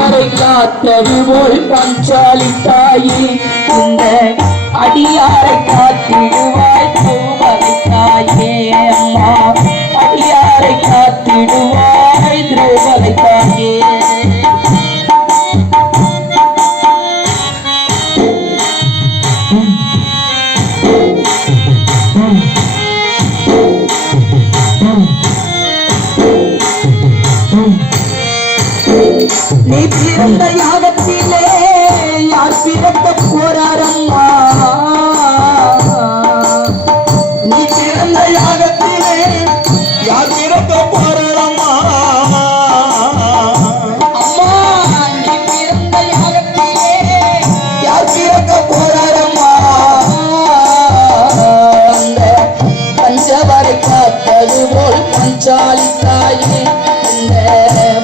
பஞ்சவரை காத்தது போல் பஞ்சாலி தாயே இந்த அடியாரை காத்திடுவாய் திரௌபதி தாயே அம்மா அடியாரை காத்திடுவாய் திரௌபதி தாயே நீ பிறந்த யாகத்திலே யார் பிறக்க போறாரம்மா நீ பிறந்த யாகத்திலே யார் பிறக்க போறாரம்மா அம்மா நீ பிறந்த யாகத்திலே யார் பிறக்க போறாரம்மா அந்த பஞ்சவரை காத்தது போல் பஞ்சாலி தாயே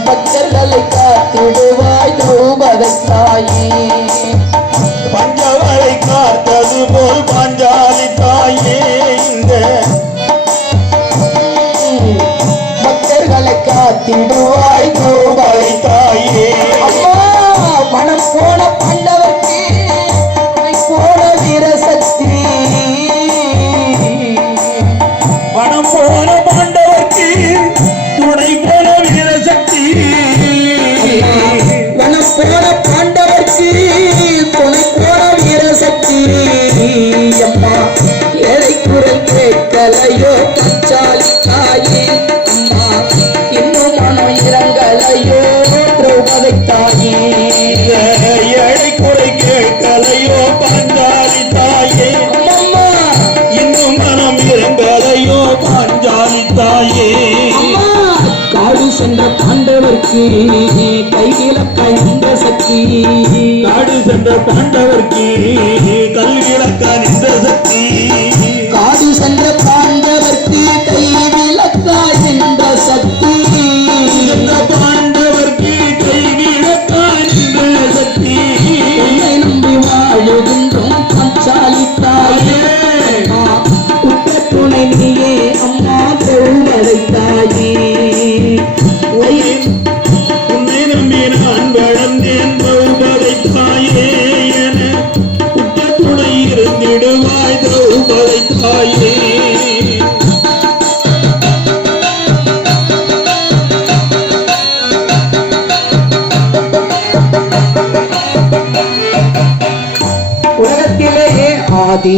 பக்தர்களை காத்திடுவாய் திரௌபதி தாயே பஞ்சவரை காத்தது போல் பாஞ்சாலி தாயே இந்த பக்தர்களை காத்திடுவாய் திரௌபதி தாயே அம்மா மனம் போன பாண்டவர்க்கு போன வீரசக்தி மனம் போன பாண்டவர்க்கு துணை போன வீரசக்தி மனம் போன பாண்டவர்க்கு துணை போன வீரசக்தி அம்மா ஏழை குரல் கேட்கலையோ பஞ்சாலி தாயே அம்மா இன்னும் மனம் இறங்கலையோ திரௌபதி தாயே ஏழை குறை கேட்கலையோ பாஞ்சாலி தாயே அம்மா இன்னும் மனம் இறங்கலையோ பாஞ்சாலி தாயே காடு சென்ற பாண்டவர்க்கு கைவிளக்க நின்ற சக்தி காடு சென்ற பாண்டவர்க்கு கல்விளக்க நின்ற சக்தி காடு சென்ற பாண்டவர்க்கு கைவிளக்க நின்ற சக்தி பாண்டவர்க்கு கைவிளக்க நின்ற சக்தி உன்னை நம்பி வாழுகின்றோம் பஞ்சாலி தாயே உற்ற துணை நீயே அம்மா திரௌபதி தாயே உன்னை நம்பி நான் வளர்ந்தேன் திரௌபதி தாயே என உற்ற துணை இருந்திடுவாய் திரௌபதி தாயே உலகத்திலே ஆதி